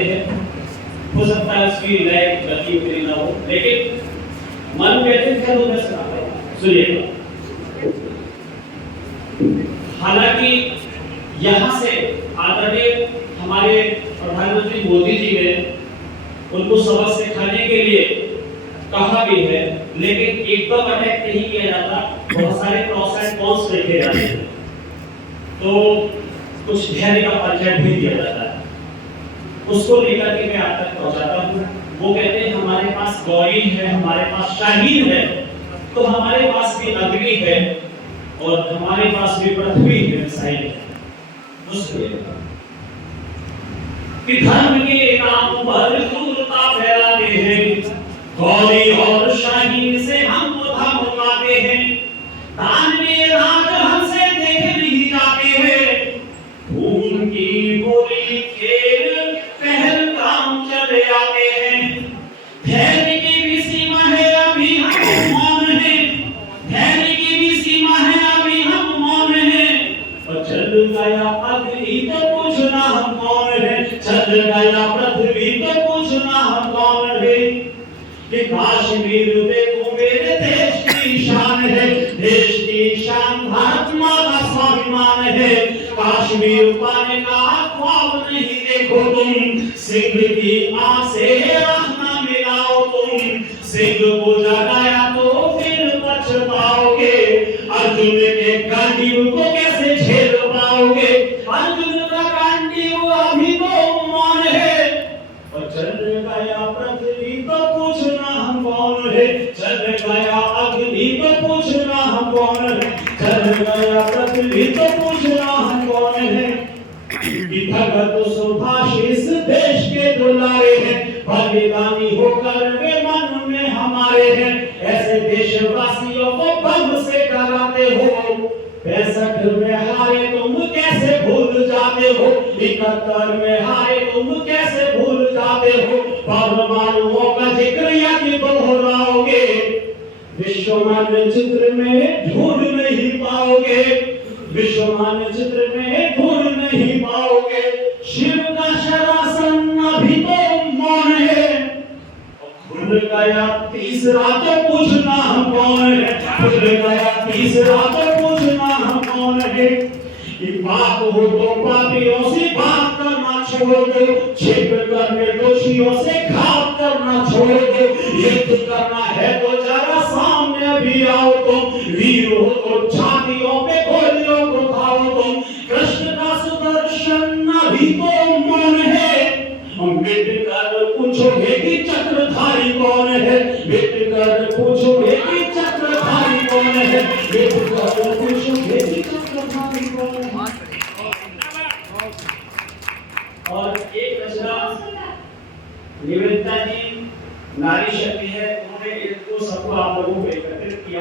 चाहते हैं। हो सकता है उसकी लय गति उतनी ना हो, लेकिन मन व्यतीत है तो मैं सुनिएगा। हालांकि यहाँ से आदरणीय हमारे प्रधानमंत्री मोदी जी ने उनको सबक सिखाने के लिए कहा भी है, लेकिन एकदम अटैक नहीं किया जाता, बहुत सारे प्रॉस एंड कॉन्स देखे जाते हैं, तो कुछ धैर्य का परिचय भी दिया जाता है। उसको लेकर के मैं आप तक पहुंचाता हूँ। वो कहते हैं हमारे पास गौरी है, हमारे पास शाहीन है, तो हमारे पास भी अग्नि है और हमारे पास भी पृथ्वी है, मिसाइल है। कि धर्म के नाम पर क्रूरता फैलाते हैं, गौरी और शाहीन से हमको धमकाते हैं, तानवे राज हमसे देखे नहीं जाते हैं, खून की गोली खेल पहलगाम चले आते हैं। धैर्य की भी सीमा है, अभी हम मौन हैं, धैर्य की भी सीमा है, अभी हम मौन हैं, और चल गया अग्नि तो पूछना हम कौन है, चल गया पृथ्वी तो पूछना हम कौन है। कि काश्मीर देखो मेरे देश की शान है, देश की शान भारत माँ का स्वाभिमान है, काश्मीर पाने का ख्वाब नहीं देखो तुम, सिंह की आंख से आंख ना मिलाओ तुम, सिंह को जगाया तो फिर पछताओगे, अर्जुन के गांडीव को कैसे झेल पाओगे, अर्जुन का गांडीव अभी तो मौन है, और चल गया पृथ्वी तो पूछना हम कौन है, चल गया अग्नि तो पूछना हम कौन है, चल गया पृथ्वी तो पूछना हम कौन है। कि भगत सुभाष इस देश के दुलारे हैं, बलिदानी होकर वे मन में हमारे हैं, ऐसे देशवासियों को बम से डराते हो, 65 में हारे तुम कैसे भूल जाते हो, 71 में हारे तुम कैसे भूल जाते हो, परमाणुओं का जिक्र यदि दोहराओगे, विश्व मानचित्र में ढूंढ नहीं पाओगे, विश्व मानचित्र में ढूंढ नहीं पाओगे, शिव का शरासन अभी तो मौन है, खुल गया तीसरा तो पूछना हम कौन है, खुल गया तीसरा तो पूछना हम कौन है। कि पाप हो तो पापियों से बात करना छोड़ दो, छिप कर निर्दोषियों से घात करना छोड़ दो, युद्ध करना है तो जरा सामने भी आओ तुम, वीर हो तो छातियों पे गोलियों को खाओ तुम, कृष्ण का सुदर्शन अभी तो मौन है, मिट कर पूछोगे कि चक्रधारी कौन है, मिट कर पूछोगे कि चक्रधारी कौन है, मिट कर पूछोगे कि चक्रधारी कौन है। और एक रचना निवेदिता जी नारी शक्ति है, उन्होंने इसको सबको आप लोगों को एकत्रित किया।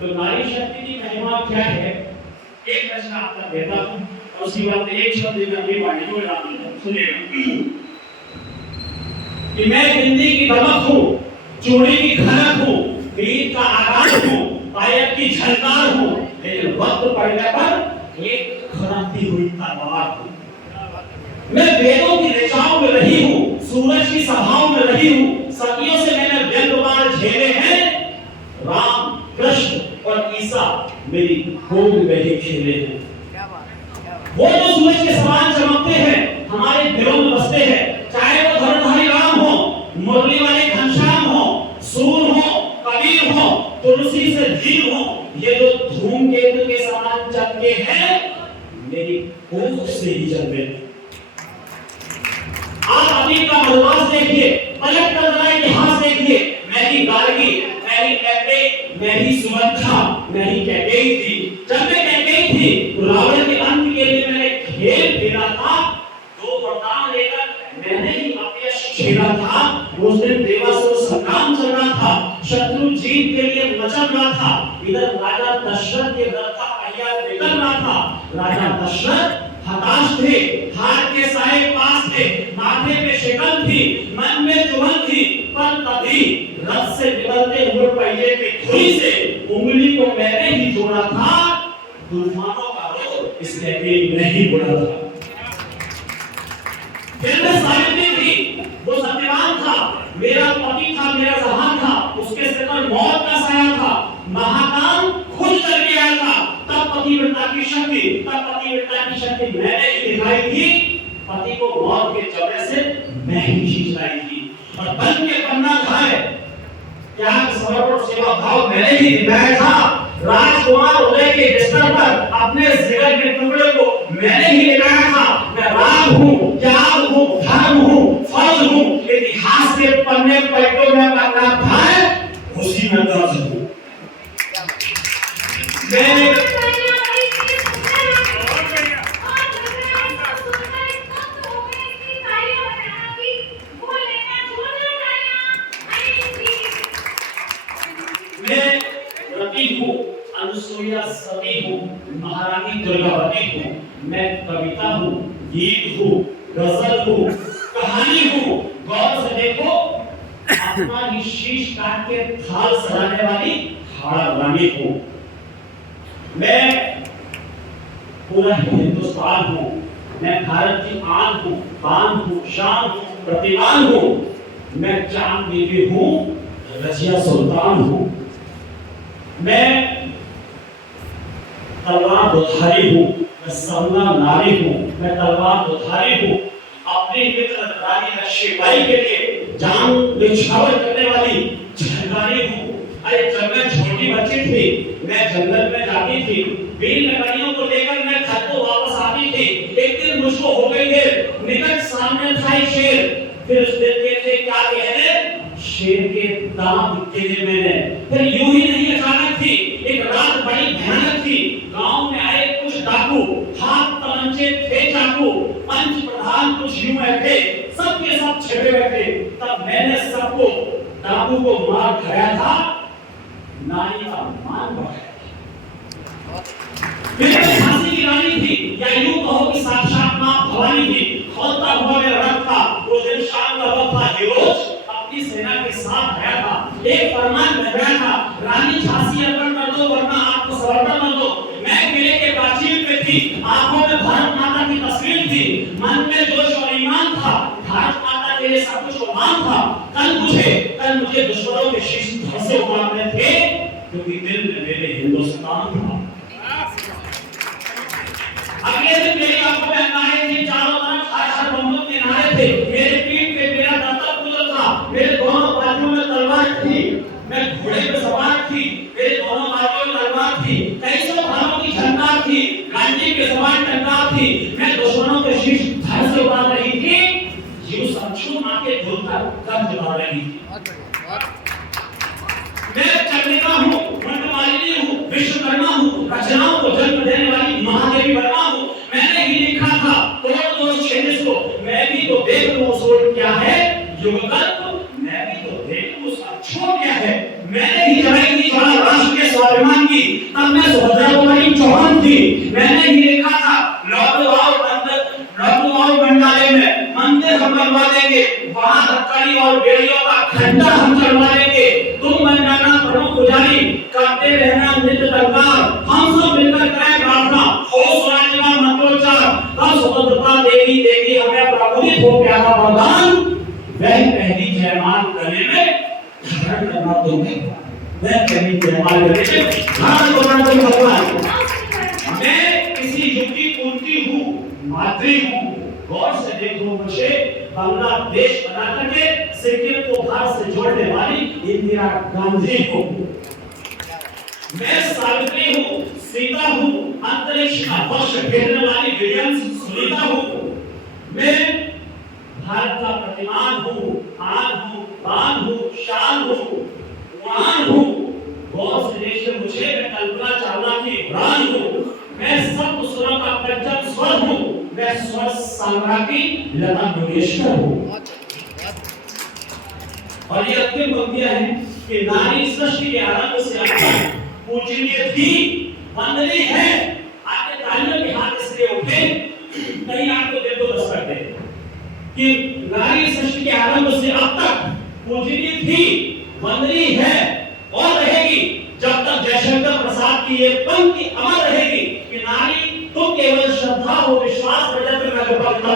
तो नारी शक्ति की महिमा क्या है, एक रचना आपका देता हूं और उसके बाद एक शब्द में अपनी वाणी को विराम देता हूं। सुनिएगा। कि मैं बिंदी की दमक हूं, चूड़ी की खनक हूं, तीर का आगाज हूं, पायल की झलकार हूं, लेकिन वक्त पड़ने पर एक खराबती हुई तलवार हूं। मैं वेदों की ऋचाओं में रही हूं, सूरज की सभाओं में रही हूं, सदियों से मैंने व्यंग्यवार झेले हैं, राम कृष्ण और ईसा मेरी गोद में ही खेले हैं। वो जो सूरज के समान चमकते हैं, हमारे दिलों में बसते हैं, चाहे वो धनुर्धारी राम हो, मुरली वाले घनश्याम हो, सूर हो, कबीर हो, तुलसी से धीर हो, ये जो धूमकेतु के समान चमके हैं, मेरी गोद से ही जन्मे। आप अतीत का मधुमास देखिए, पलट कर जरा इतिहास देखिए, मैं ही गार्गी, मैं ही कैकेयी, मैं ही सुमंथा, मैं ही कैकेयी थी। जब मैं कैकेयी थी तो रावण के अंत के लिए मैंने खेल खेला था, 2 वरदान लेकर मैंने ही अपयश खेला था। उस दिन देवासुर संग्राम चल रहा था, शत्रु जीत के लिए मचल रहा था, इधर राजा दशरथ के रथ का पहिया निकल रहा था। राजा दशरथ हताश थे, हार के साए पास थे, माथे पे शिकन थी, मन में चुभन थी, पर तभी रथ से निकलते हुए पहिए की धुरी से उंगली को मैंने ही जोड़ा था, तूफानों का रोग इसने भी नहीं बुरा था। फिर मैं सावित्री थी, वो सत्यवान था, मेरा पति था, मेरा जहान था, उसके सिर पर मौत का साया था, महाकाल खुद करके आया था। तब पतिव्रता की शक्ति मैंने ही दिखाई थी। पति को मौत के चौबे से मैं ही खींच लाई थी और बन के पन्ना खाए त्याग समर्पण सेवा भाव मैंने ही दिखाया था। राजकुमार उदय के बिस्तर पर अपने जिगर के टुकड़े को मैंने ही लगाया था। मैं राग हूँ, त्याग हूँ, धर्म हूँ, फर्ज हूँ, इतिहास के पन्ने पलटों में अपना भाई उसी में दर्ज हूँ। मैं रति हूँ, अनुसुईया सती हूँ, महारानी दुर्गावती हूँ, मैं कविता हूँ, गीत हूँ, गजल हूँ, कहानी हूँ। गौर से देखो, अपना ही शीश काट के थाल सजाने वाली हाड़ा रानी हूँ। मैं पूरा हिंदुस्तान हूँ, मैं भारत की आन हूँ, बान हूँ, शान हूँ, प्रतिमान हूँ। मैं चांद बीबी हूँ, रजिया सुल्तान हूँ। मैं तलवार दुधारी हूँ, मैं समना नारी हूँ, मैं तलवार दुधारी हूँ। अपने मित्र रानी लक्ष्मीबाई के लिए जान निछावर करने वाली झंकारी हूँ। अरे जब मैं छोटी बच्ची थी, मैं जंगल में जाती थी, बीन लकड़ियों को लेकर मैं घर को वापस आती थी। एक दिन मुझको हो गई है, निकट सामने था एक शेर। फिर उस दिन के थे क्या कहने, शेर के दांत गिने मैंने। फिर यूं ही नहीं, अचानक थी एक रात बड़ी भयानक थी। गांव में आए कुछ डाकू, हाथ तमंचे थे चाकू, पंच प्रधान कुछ यूं थे, सबके सब छिपे हुए थे। तब मैंने सबको डाकू को मार खाया था, नारी का मान बढ़ाया। फिर झांसी की रानी थी, या यूं कहो कि साक्षात मां भवानी थी। खोलता हुआ मेरा रथ था, उस दिन शाम का वक्त था, हिरोज अपनी सेना के साथ आया था। एक फरमान भेजा था, रानी झांसी अर्पण कर दो वरना आपको समर्पण कर दो। मैं किले के प्राचीर पे थी, आंखों में भारत माता की तस्वीर थी, मन में जोश और ईमान था, भारत माता के लिए सब कुछ कुर्बान था। कल मुझे दुश्मनों के शीश धड़ से उतारने थे, क्योंकि दिल में मेरे हिंदुस्तान था। अगले दिन मेरी आंखों में अंगारे थी, चारों तरफ हर बंदूक के नारे थे, मेरे पीठ पे मेरा दाता पुत्र था, मेरे दोनों बाजुओं में तलवार थी, मैं घोड़े पे सवार थी, मेरे दोनों बाजुओं में तलवार थी, कई सौ भालों की झंकार थी, गांधी के समान टंकार थी। मैं दुश्मनों के शीश धड़ से उतार रही थी, जीव संचू मां के धुलकर कर्ज उतार रही थी। मैं चंद्रिका हूँ, मंडमालिनी हूँ, विश्वकर्मा हूँ, रचनाओं को जन्म देने वाली महादेवी वर्मा हूँ। मैंने ही लिखा था तोड़ दो छेदिस को, मैं भी तो देख लूं सोच क्या है युगकल्प, मैं भी तो देख लूं उसका छोड़ क्या है। मैंने ही जगाई थी ज्वाला राष्ट्र के स्वाभिमान की, तब मैं सुभद्रा कुमारी चौहान थी। मैंने ही लिखा था लौटो आओ मंडाले में, मंदिर हम बनवा देंगे, वहां हथकड़ी और बेड़ियों का खंडा हम चलवा देंगे। तुम बन जाना प्रमुख पुजारी, करते रहना नृत्य टंकार, हम सब मिलकर करें प्रार्थना, हो स्वराज्य का मंत्रोच्चार। तब स्वतंत्रता देगी हमें प्रबुद्ध हो प्यारा वरदान, वह पहली जयमाल करने में धारण करना तुम्हें, वह पहली जयमाल करने में धारण करना तुम्हें भगवान। मैं किसी युग की कुंती हूँ, मातृ हूँ। गौर से देखो मुझे, बांग्लादेश बना करके सिक्किम को भारत से जोड़ने वाली इंदिरा गांधी हूँ। मैं सावित्री हूँ, सीता हूँ, अंतरिक्ष का पक्ष घेरने वाली विलियम्स सुनीता हूँ। मैं भारत का प्रतिमान हूँ, आन हूँ, बान हूँ, शान हूँ, महान हूँ। गौर से देखिए मुझे, मैं कल्पना चावला की उड़ान हूँ। मैं सब सुरों का पंचम स्वर हूँ, मैं स्वर साम्राज्य की लता मंगेशकर हूँ। और ये अंतिम पंक्तियां हैं कि नारी सृष्टि के आरंभ से अब तक पूजनीय थी, वंदनीय है। आपके तालियों के हाथ इसलिए उठे, कहीं आपको दिल को दस्तक दे कि नारी सृष्टि के आरंभ से अब तक पूजनीय थी, वंदनीय है और रहेगी जब तक जयशंकर प्रसाद की ये पंक्ति अमर रहेगी कि नारी तुम केवल श्रद्धा हो, विश्वास प्रकट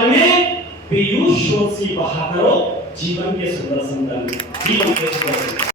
में पीयूष शोषी बहा करो जीवन के सुंदर संदर्भ जीवन के सुंदर